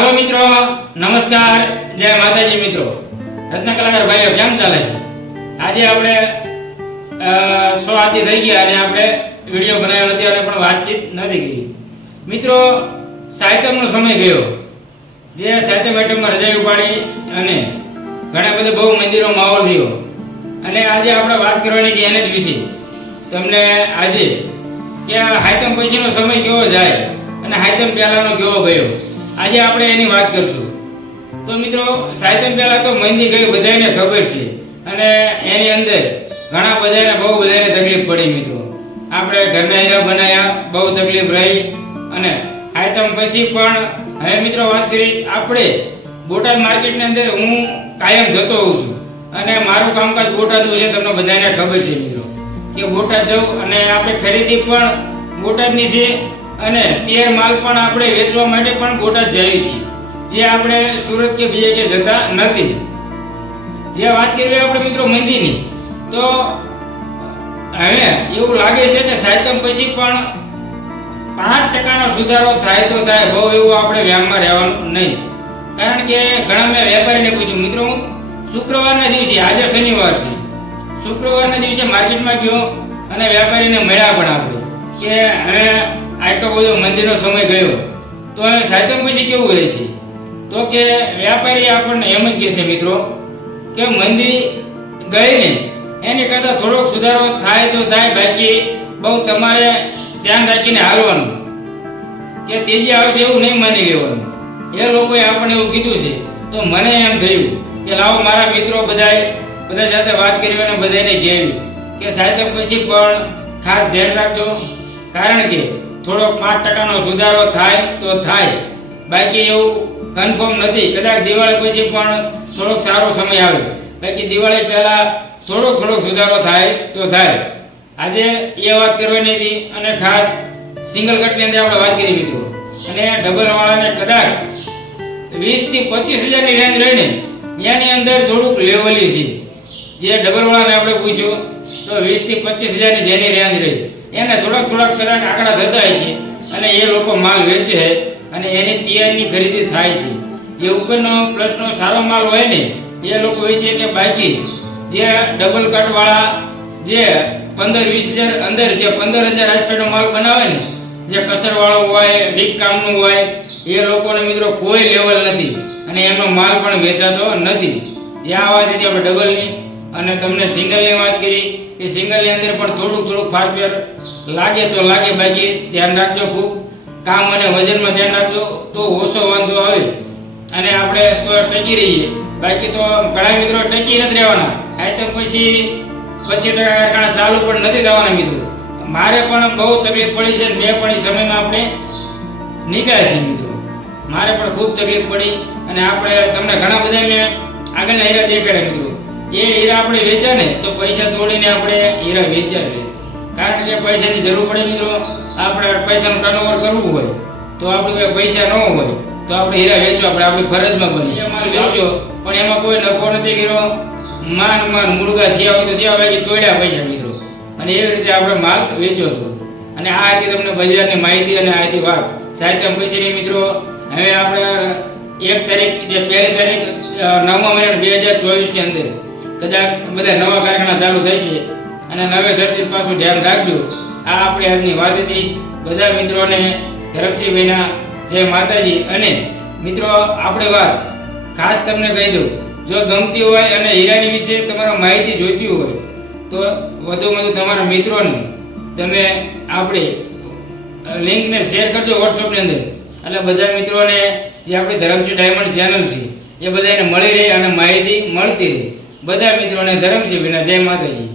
હાલો મિત્રો, નમસ્કાર, જય માતાજી મિત્રો. રત્ન કલાકાર ભાઈઓ કેમ ચાલે છે? આજે આપણે 100 આથી થઈ ગયા અને આપણે વિડીયો બનાવ્યો નથી અને પણ વાતચીત નથી કરી. મિત્રો, સાહિત્યનો સમય ગયો, જે સાહિત્ય મેટમમાં રજા ઉપાડી અને ઘણા બધા બહુ મંદિરો માહોલ થયો અને આજે આપણે વાત કરવાની છે એને જ વિશે. તમને આજે કે હાઈતમ પછીનો સમય કેવો જાય અને હાઈતમ પહેલાનો કેવો ગયો, આજે આપણે એની વાત કરશું. તો મિત્રો, સાહિત્ય પહેલા તો મંદી ગઈ બધાને ખબર છે અને એની અંદર ઘણા બધાને બહુ બધાને તકલીફ પડી. મિત્રો, આપણે ઘરના હીરા બનાવ્યા, બહુ તકલીફ રહી અને હાઈતમ પછી પણ હવે મિત્રો વાત કરી આપણે બોટાદ માર્કેટની અંદર હું કાયમ જતો હોઉં છું અને મારું કામકાજ બોટાદનું છે. તમને બધાને ખબર છે મિત્રો કે બોટાદ જવું અને આપણે ખરીદી પણ બોટાદની છે અને તૈયાર માલ પણ આપણે વેચવા માટે પણ બોટાદ જઈએ છીએ, જે આપણે સુરત કે બીજે કે જતા નથી. જે વાત કરવી આપણે મિત્રો મંદીની, તો હવે એવું લાગે છે કે સાહિત્ય પછી પણ 5% સુધારો થાય તો થાય, બહુ એવું આપણે વ્યામમાં રહેવાનું નહીં. કારણ કે ઘણા મેં વેપારીને પૂછ્યું. મિત્રો, હું શુક્રવારના દિવસે, આજે શનિવાર છે, શુક્રવારના દિવસે માર્કેટમાં ગયો અને વેપારીને મળ્યા પણ આપણે કે હવે આટલો બધો મંદીનો સમય ગયો તો હવે સાહિત્ય પછી કેવું રહેશે? તો કે વેપારી આપણને એમ જ કહેશે મિત્રો કે મંદી ગઈ ને એની કરતાં થોડોક સુધારો થાય તો થાય, બાકી બહુ તમારે ધ્યાન રાખીને હાલવાનું, કે તેજી આવશે એવું નહીં માની લેવાનું. એ લોકોએ આપણને એવું કીધું છે. તો મને એમ થયું કે લાવો મારા મિત્રો બધા સાથે વાત કરી અને બધાને કહેવી કે સાહિત્ય પછી પણ ખાસ ધ્યાન રાખજો. કારણ કે થોડોક 5% સુધારો થાય તો થાય, બાકી એવું કન્ફર્મ નથી. કદાચ દિવાળી પછી પણ થોડોક સારો સમય આવે, બાકી દિવાળી પહેલા થોડોક સુધારો થાય તો થાય. આજે એ વાત કરવાની હતી અને ખાસ સિંગલ કટની અંદર આપણે વાત કરી મિત્રો, અને ડબલ વાળાને કદાચ 20 થી 25 હજારની રેન્જ રહીને એની અંદર થોડુંક લેવલી છે. જે ડબલ વાળાને આપણે પૂછ્યું તો 20 થી 25 હજારની જેની રેન્જ રહી એને થોડાક કદાચ આંકડા થતા હોય છે અને એ લોકો માલ વેચે છે અને એની તૈયારની ખરીદી થાય છે. જે ઉપરનો પ્લસનો સારો માલ હોય ને એ લોકો વેચે કે બાકી જે ડબલ કટવાળા જે 15-20 હજાર અંદર જે 15,000 આસપાસનો માલ બનાવે ને, જે કસરવાળો હોય, વીક કામનું હોય, એ લોકોને મિત્રો કોઈ લેવલ નથી અને એનો માલ પણ વેચાતો નથી. જે આ વાત હતી આપણે ડબલની અને તમને સિંગલની વાત કરી કે સિંગલની અંદર પણ થોડુંક ફારફેર લાગે તો લાગે, બાકી ધ્યાન રાખજો, ખૂબ કામ અને વજનમાં ધ્યાન રાખજો તો ઓછો વાંધો આવે અને આપણે તો ટકી રહીએ. બાકી તો ઘણા મિત્રો ટકી નથી રહેવાના. આઈટમ પછી 25% ચાલુ પણ નથી થવાના મિત્રો. મારે પણ બહુ તકલીફ પડી છે, મેં પણ એ સમયમાં આપણે નીકળ્યા છે મિત્રો. મારે પણ ખૂબ તકલીફ પડી અને આપણે તમને ઘણા બધા મેં આગળના હીરા દેખાડ્યા મિત્રો. એ હીરા આપણે વેચ્યા ને તો પૈસા તોડીને આપણે હીરા વેચ્યા છે. કારણ કે પૈસાની જરૂર પડે મિત્રો. આપણે પૈસાનું ટર્નઓવર કરવું હોય તો આપણે પૈસા ન હોય તો આપણે હીરા વેચવા આપણે આપણી ફરજમાં બની. એ માલ વેચ્યો પણ એમાં કોઈ નફો નથી કર્યો. માન મુળગા થયા હોય તો ત્યાં બાકી તોડ્યા પૈસા મિત્રો, અને એવી રીતે આપણે માલ વેચ્યો હતો. અને આ હતી તમને બજારની માહિતી અને આ હતી વાત સાહિત્ય પછીની મિત્રો. હવે આપણે 1 તારીખ જે 1 તારીખ 9મા મહિના 2024ની અંદર કદાચ બધા નવા કારખાના ચાલુ થશે અને નવેસરથી પાછું ધ્યાન રાખજો. આ આપણી આજની વાત હતી. બધા મિત્રોને ધરમસિંહભાઈના જય માતાજી. અને મિત્રો, આપણે વાત ખાસ તમને કહી દઉં, જો ગમતી હોય અને હીરાની વિશે તમારે માહિતી જોઈતી હોય તો વધુ તમારા મિત્રોને તમે આપણે લિંકને શેર કરજો વોટ્સઅપની અંદર, એટલે બધા મિત્રોને જે આપણી ધરમસિંહ ડાયમંડ ચેનલ છે એ બધાને મળી રહે અને માહિતી મળતી રહે. બધા મિત્રોને ધરમસિંહભાઈના જય માતાજી.